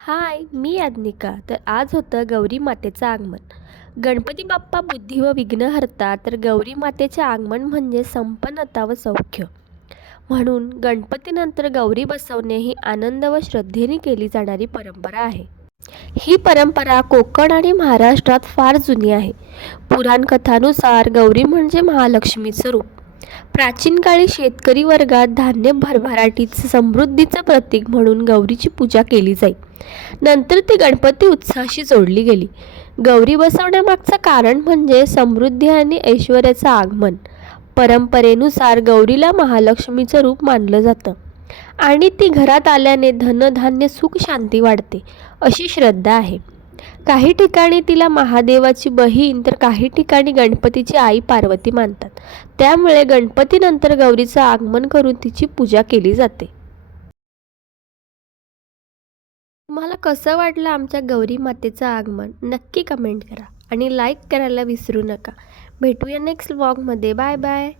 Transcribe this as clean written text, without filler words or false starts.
हाय, मी याज्ञिका. तर आज होतं गौरी मातेचं आगमन. गणपती बाप्पा बुद्धी व विघ्नहर्ता, तर गौरी मातेचे आगमन म्हणजे संपन्नता व सौख्य. म्हणून गणपतीनंतर गौरी बसवणे ही आनंद व श्रद्धेने केली जाणारी परंपरा आहे. ही परंपरा कोकण आणि महाराष्ट्रात फार जुनी आहे. पुराण कथानुसार गौरी म्हणजे महालक्ष्मीचं रूप. प्राचीन काळी शेतकरी वर्गात धान्य भरभराटीचं समृद्धीचं प्रतीक म्हणून गौरीची पूजा केली जाई. नंतर ती गणपती उत्साहाशी जोडली गेली. गौरी बसवण्यामागचं कारण म्हणजे समृद्धी आणि ऐश्वर्याचं आगमन. परंपरेनुसार गौरीला महालक्ष्मीचं रूप मानलं जातं आणि ती घरात आल्याने धनधान्य सुख शांती वाढते अशी श्रद्धा आहे. काही ठिकाणी तिला महादेवाची बहीण तर काही ठिकाणी गणपतीची आई पार्वती मानतात. त्यामुळे गणपतीनंतर गौरीचं आगमन करून तिची पूजा केली जाते. तुम्हाला कसं वाटलं आमच्या गौरी मातेचं आगमन? नक्की कमेंट करा आणि लाईक करायला विसरू नका. भेटूया नेक्स्ट व्लॉगमध्ये. Bye bye.